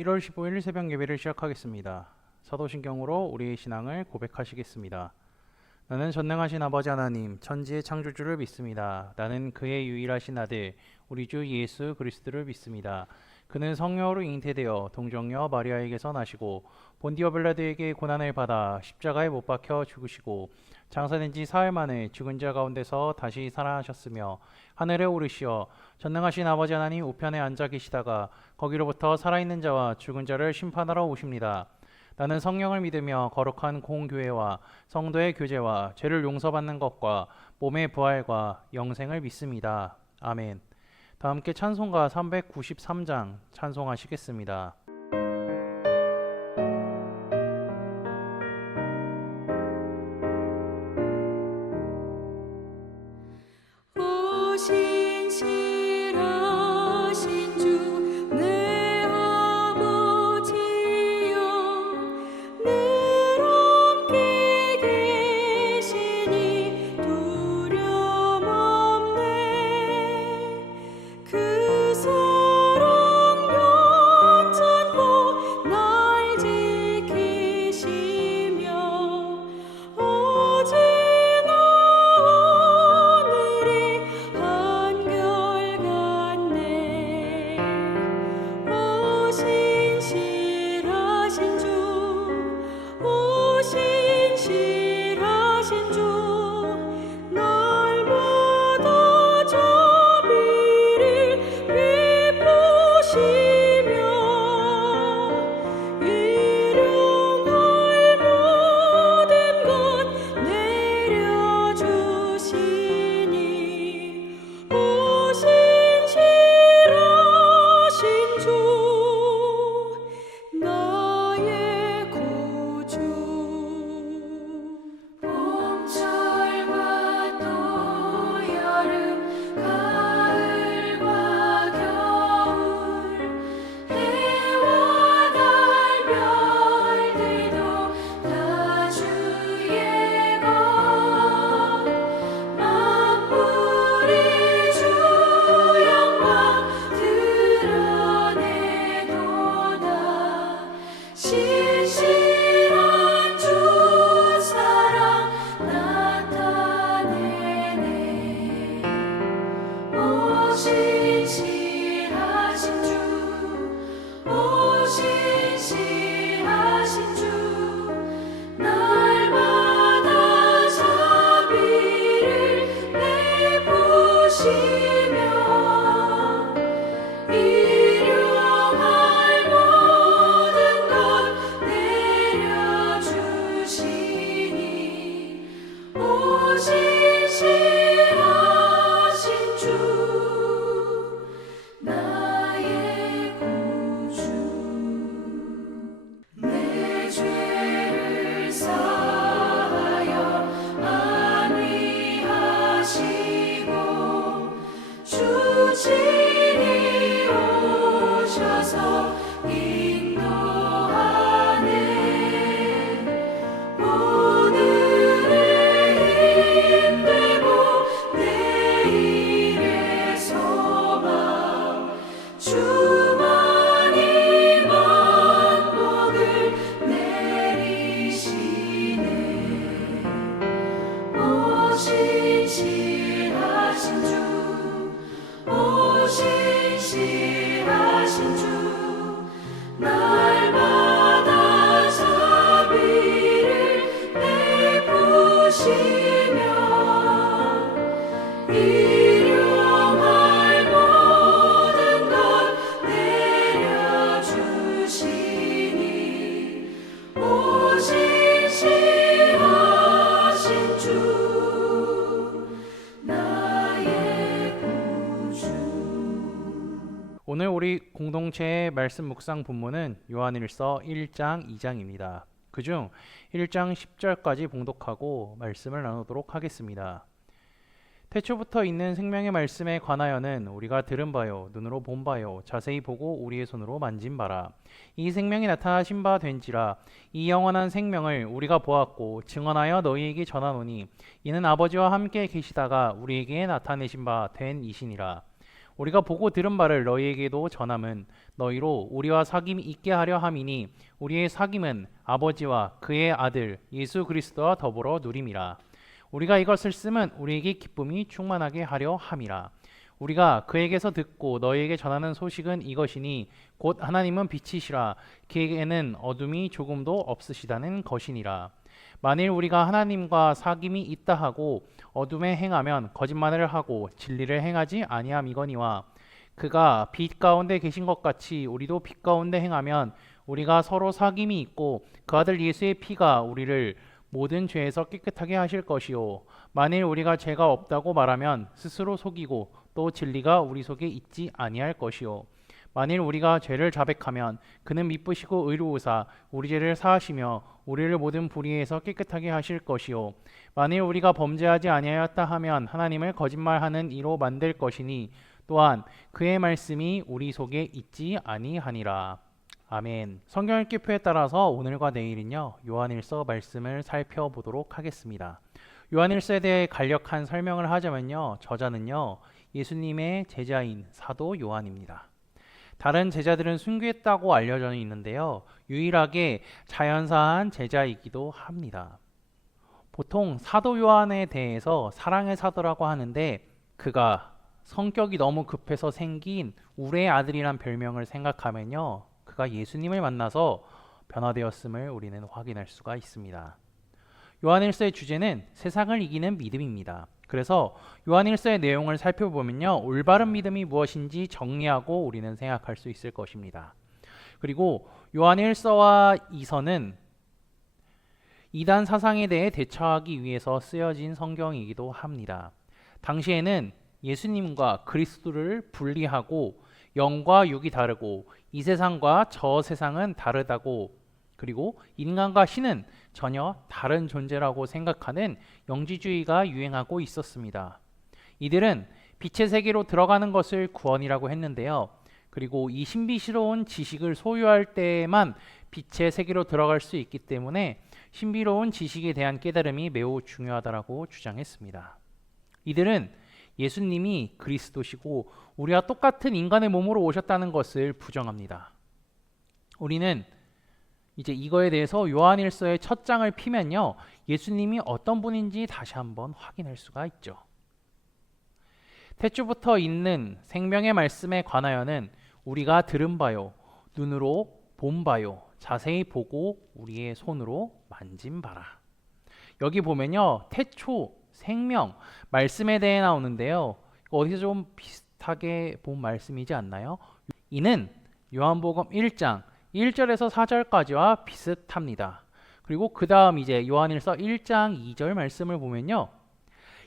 1월 15일 새벽 예배를 시작하겠습니다. 사도신경으로 우리의 신앙을 고백하시겠습니다. 나는 전능하신 아버지 하나님, 천지의 창조주를 믿습니다. 나는 그의 유일하신 아들, 우리 주 예수 그리스도를 믿습니다. 그는 성령으로 잉태되어 동정녀 마리아에게서 나시고 본디오 빌라도에게 고난을 받아 십자가에 못 박혀 죽으시고 장사된 지 사흘 만에 죽은 자 가운데서 다시 살아나셨으며 하늘에 오르시어 전능하신 아버지 하나님 우편에 앉아 계시다가 거기로부터 살아있는 자와 죽은 자를 심판하러 오십니다. 나는 성령을 믿으며 거룩한 공교회와 성도의 교제와 죄를 용서받는 것과 몸의 부활과 영생을 믿습니다. 아멘. 다 함께 찬송가 393장 찬송하시겠습니다. 오늘 우리 공동체의 말씀 묵상 본문은 요한일서 1장 2장입니다. 그중 1장 10절까지 봉독하고 말씀을 나누도록 하겠습니다. 태초부터 있는 생명의 말씀에 관하여는 우리가 들은 바요 눈으로 본 바요 자세히 보고 우리의 손으로 만진 바라. 이 생명이 나타나신 바 된지라. 이 영원한 생명을 우리가 보았고 증언하여 너희에게 전하노니 이는 아버지와 함께 계시다가 우리에게 나타내신 바 된 이시니라. 우리가 보고 들은 바를 너희에게도 전함은 너희로 우리와 사귐이 있게 하려 함이니 우리의 사귐은 아버지와 그의 아들 예수 그리스도와 더불어 누림이라. 우리가 이것을 쓰면 우리에게 기쁨이 충만하게 하려 함이라. 우리가 그에게서 듣고 너희에게 전하는 소식은 이것이니 곧 하나님은 빛이시라 그에게는 어둠이 조금도 없으시다는 것이니라. 만일 우리가 하나님과 사귐이 있다 하고 어둠에 행하면 거짓말을 하고 진리를 행하지 아니함이거니와 그가 빛 가운데 계신 것 같이 우리도 빛 가운데 행하면 우리가 서로 사귐이 있고 그 아들 예수의 피가 우리를 모든 죄에서 깨끗하게 하실 것이요 만일 우리가 죄가 없다고 말하면 스스로 속이고 또 진리가 우리 속에 있지 아니할 것이요 만일 우리가 죄를 자백하면 그는 미쁘시고 의로우사 우리 죄를 사하시며 우리를 모든 불의에서 깨끗하게 하실 것이요 만일 우리가 범죄하지 아니하였다 하면 하나님을 거짓말하는 이로 만들 것이니 또한 그의 말씀이 우리 속에 있지 아니하니라. 아멘. 성경 읽기표에 따라서 오늘과 내일은요 요한일서 말씀을 살펴보도록 하겠습니다. 요한일서에 대해 간략한 설명을 하자면요 저자는요 예수님의 제자인 사도 요한입니다. 다른 제자들은 순교했다고 알려져 있는데요 유일하게 자연사한 제자이기도 합니다. 보통 사도 요한에 대해서 사랑의 사도라고 하는데 그가 성격이 너무 급해서 생긴 우레의 아들이란 별명을 생각하면요 그가 예수님을 만나서 변화되었음을 우리는 확인할 수가 있습니다. 요한일서의 주제는 세상을 이기는 믿음입니다. 그래서 요한일서의 내용을 살펴보면요 올바른 믿음이 무엇인지 정리하고 우리는 생각할 수 있을 것입니다. 그리고 요한일서와 이서는 이단 사상에 대해 대처하기 위해서 쓰여진 성경이기도 합니다. 당시에는 예수님과 그리스도를 분리하고 영과 육이 다르고 이 세상과 저 세상은 다르다고 그리고 인간과 신은 전혀 다른 존재라고 생각하는 영지주의가 유행하고 있었습니다. 이들은 빛의 세계로 들어가는 것을 구원이라고 했는데요. 그리고 이 신비스러운 지식을 소유할 때에만 빛의 세계로 들어갈 수 있기 때문에 신비로운 지식에 대한 깨달음이 매우 중요하다고 주장했습니다. 이들은 예수님이 그리스도시고 우리와 똑같은 인간의 몸으로 오셨다는 것을 부정합니다. 우리는 이제 이거에 대해서 요한일서의 첫 장을 피면요 예수님이 어떤 분인지 다시 한번 확인할 수가 있죠. 태초부터 있는 생명의 말씀에 관하여는 우리가 들은 바요 눈으로 본 바요 자세히 보고 우리의 손으로 만진 바라. 여기 보면요 태초 생명 말씀에 대해 나오는데요 어디서 좀 비슷하게 본 말씀이지 않나요? 이는 요한복음 1장 1절에서 4절까지와 비슷합니다. 그리고 그 다음 이제 요한일서 1장 2절 말씀을 보면요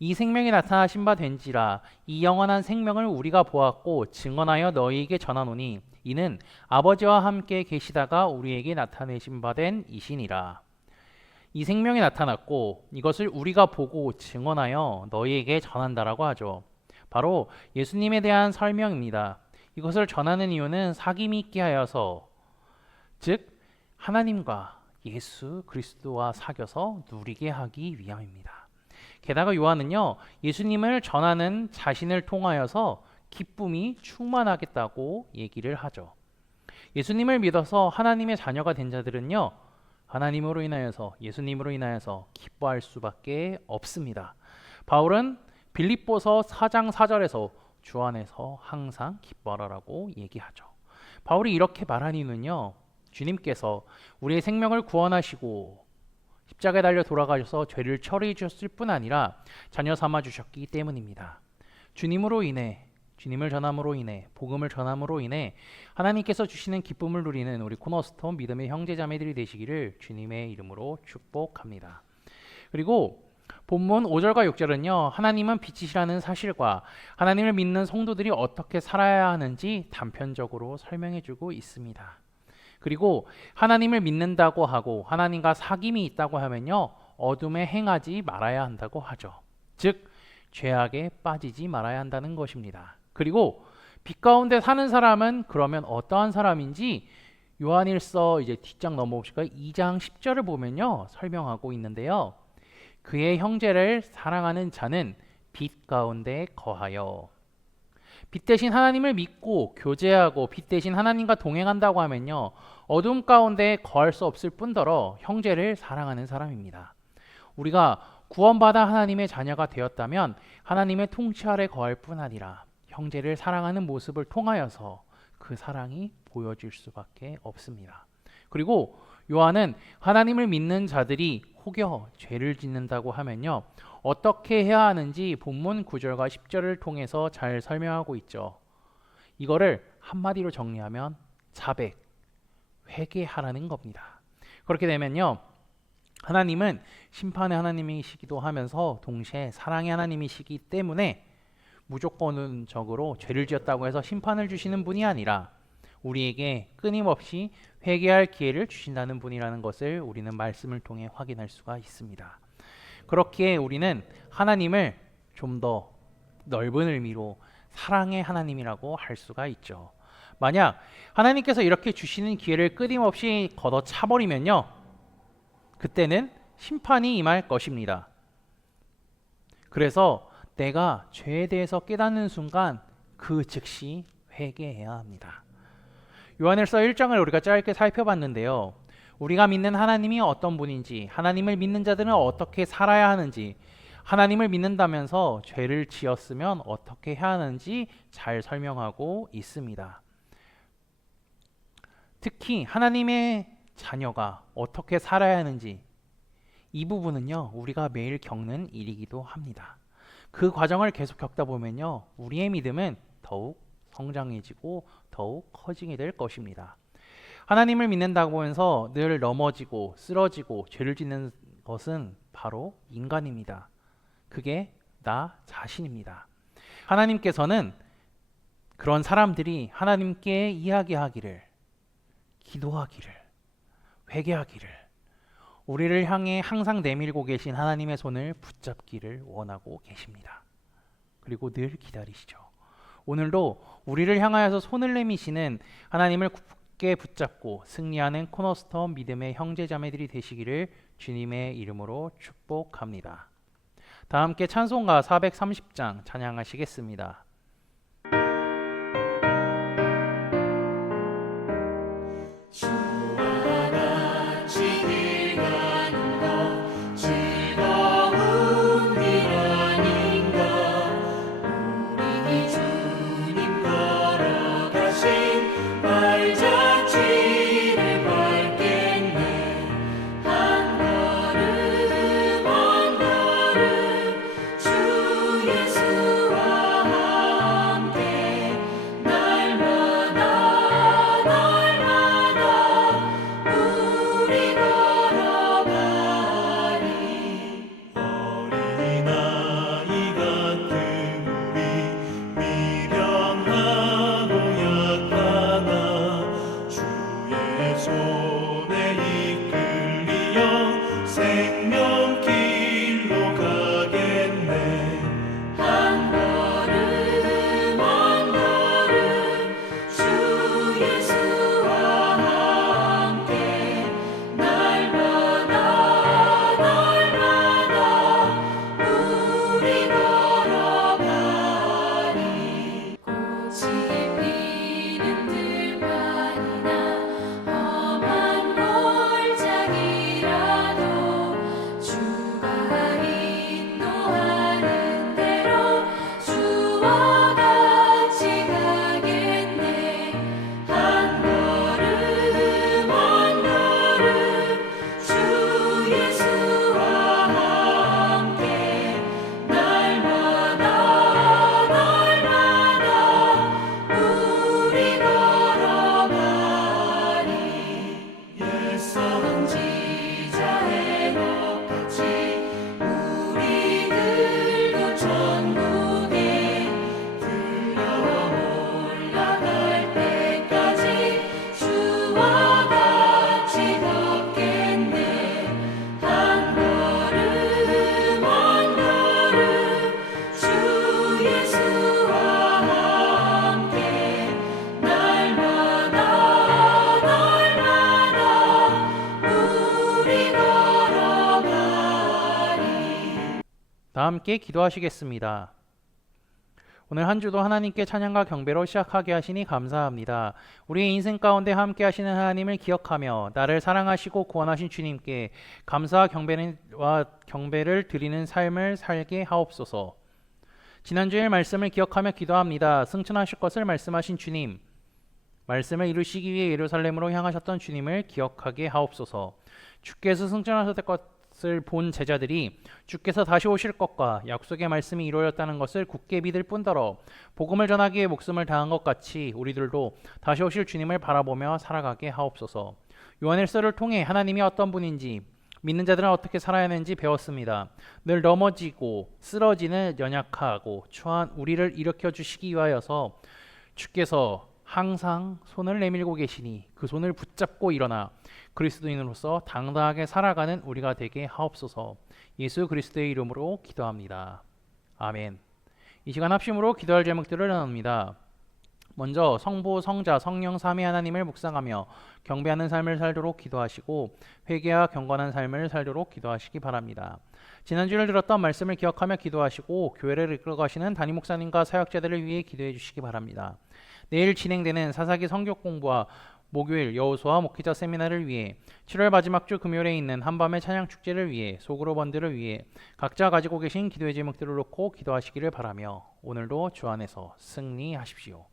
이 생명이 나타나신 바 된지라 이 영원한 생명을 우리가 보았고 증언하여 너희에게 전하노니 이는 아버지와 함께 계시다가 우리에게 나타내신 바 된 이시니라. 이 생명이 나타났고 이것을 우리가 보고 증언하여 너희에게 전한다라고 하죠. 바로 예수님에 대한 설명입니다. 이것을 전하는 이유는 사귐이 있게 하여서 즉 하나님과 예수 그리스도와 사귀어서 누리게 하기 위함입니다. 게다가 요한은요 예수님을 전하는 자신을 통하여서 기쁨이 충만하겠다고 얘기를 하죠. 예수님을 믿어서 하나님의 자녀가 된 자들은요 하나님으로 인하여서 예수님으로 인하여서 기뻐할 수밖에 없습니다. 바울은 빌립보서 4장 4절에서 주 안에서 항상 기뻐하라고 얘기하죠. 바울이 이렇게 말한 이유는요 주님께서 우리의 생명을 구원하시고 십자가에 달려 돌아가셔서 죄를 처리해 주셨을 뿐 아니라 자녀 삼아 주셨기 때문입니다. 주님으로 인해 주님을 전함으로 인해 복음을 전함으로 인해 하나님께서 주시는 기쁨을 누리는 우리 코너스톤 믿음의 형제자매들이 되시기를 주님의 이름으로 축복합니다. 그리고 본문 5절과 6절은요 하나님은 빛이시라는 사실과 하나님을 믿는 성도들이 어떻게 살아야 하는지 단편적으로 설명해주고 있습니다. 그리고 하나님을 믿는다고 하고 하나님과 사귐이 있다고 하면요 어둠에 행하지 말아야 한다고 하죠. 즉 죄악에 빠지지 말아야 한다는 것입니다. 그리고 빛 가운데 사는 사람은 그러면 어떠한 사람인지 요한일서 이제 뒷장 넘어오실까요? 2장 10절을 보면요 설명하고 있는데요. 그의 형제를 사랑하는 자는 빛 가운데 거하여 빛 대신 하나님을 믿고 교제하고 빛 대신 하나님과 동행한다고 하면요, 어둠 가운데 거할 수 없을 뿐더러 형제를 사랑하는 사람입니다. 우리가 구원받아 하나님의 자녀가 되었다면 하나님의 통치 아래 거할 뿐 아니라 형제를 사랑하는 모습을 통하여서 그 사랑이 보여질 수밖에 없습니다. 그리고 요한은 하나님을 믿는 자들이 혹여 죄를 짓는다고 하면요, 어떻게 해야 하는지 본문 9절과 10절을 통해서 잘 설명하고 있죠. 이거를 한마디로 정리하면 자백, 회개하라는 겁니다. 그렇게 되면요, 하나님은 심판의 하나님이시기도 하면서 동시에 사랑의 하나님이시기 때문에 무조건적으로 죄를 지었다고 해서 심판을 주시는 분이 아니라 우리에게 끊임없이 회개할 기회를 주신다는 분이라는 것을 우리는 말씀을 통해 확인할 수가 있습니다. 그렇기에 우리는 하나님을 좀 더 넓은 의미로 사랑의 하나님이라고 할 수가 있죠. 만약 하나님께서 이렇게 주시는 기회를 끊임없이 걷어차버리면요, 그때는 심판이 임할 것입니다. 그래서 내가 죄에 대해서 깨닫는 순간 그 즉시 회개해야 합니다. 요한일서 1장을 우리가 짧게 살펴봤는데요, 우리가 믿는 하나님이 어떤 분인지, 하나님을 믿는 자들은 어떻게 살아야 하는지, 하나님을 믿는다면서 죄를 지었으면 어떻게 해야 하는지 잘 설명하고 있습니다. 특히 하나님의 자녀가 어떻게 살아야 하는지, 이 부분은요, 우리가 매일 겪는 일이기도 합니다. 그 과정을 계속 겪다 보면요, 우리의 믿음은 더욱 성장해지고 더욱 커지게 될 것입니다. 하나님을 믿는다고 하면서 늘 넘어지고 쓰러지고 죄를 짓는 것은 바로 인간입니다. 그게 나 자신입니다. 하나님께서는 그런 사람들이 하나님께 이야기하기를, 기도하기를, 회개하기를, 우리를 향해 항상 내밀고 계신 하나님의 손을 붙잡기를 원하고 계십니다. 그리고 늘 기다리시죠. 오늘도 우리를 향하여서 손을 내미시는 하나님을 굳게 붙잡고 승리하는 코너스톤 믿음의 형제자매들이 되시기를 주님의 이름으로 축복합니다. 다 함께 찬송가 430장 찬양하시겠습니다. 다 함께 기도하시겠습니다. 오늘 한 주도 하나님께 찬양과 경배로 시작하게 하시니 감사합니다. 우리의 인생 가운데 함께 하시는 하나님을 기억하며 나를 사랑하시고 구원하신 주님께 감사와 경배를 드리는 삶을 살게 하옵소서. 지난주일 말씀을 기억하며 기도합니다. 승천하실 것을 말씀하신 주님, 말씀을 이루시기 위해 예루살렘으로 향하셨던 주님을 기억하게 하옵소서. 주께서 승천하셨을 것을 본 제자들이 주께서 다시 오실 것과 약속의 말씀이 이루어졌다는 것을 굳게 믿을 뿐더러 복음을 전하기 위해 목숨을 다한 것 같이 우리들도 다시 오실 주님을 바라보며 살아가게 하옵소서. 요한일서를 통해 하나님이 어떤 분인지, 믿는 자들은 어떻게 살아야 하는지 배웠습니다. 늘 넘어지고 쓰러지는 연약하고 추한 우리를 일으켜 주시기 위하여서 주께서 항상 손을 내밀고 계시니 그 손을 붙잡고 일어나 그리스도인으로서 당당하게 살아가는 우리가 되게 하옵소서. 예수 그리스도의 이름으로 기도합니다. 아멘. 이 시간 합심으로 기도할 제목들을 나눕니다. 먼저 성부, 성자, 성령 삼위 하나님을 묵상하며 경배하는 삶을 살도록 기도하시고 회개와 경건한 삶을 살도록 기도하시기 바랍니다. 지난주를 들었던 말씀을 기억하며 기도하시고 교회를 이끌어가시는 담임 목사님과 사역자들을 위해 기도해 주시기 바랍니다. 내일 진행되는 사사기 성경 공부와 목요일 여호수아 목회자 세미나를 위해 7월 마지막 주 금요일에 있는 한밤의 찬양 축제를 위해 소그룹 원들을 위해 각자 가지고 계신 기도의 제목들을 놓고 기도하시기를 바라며 오늘도 주 안에서 승리하십시오.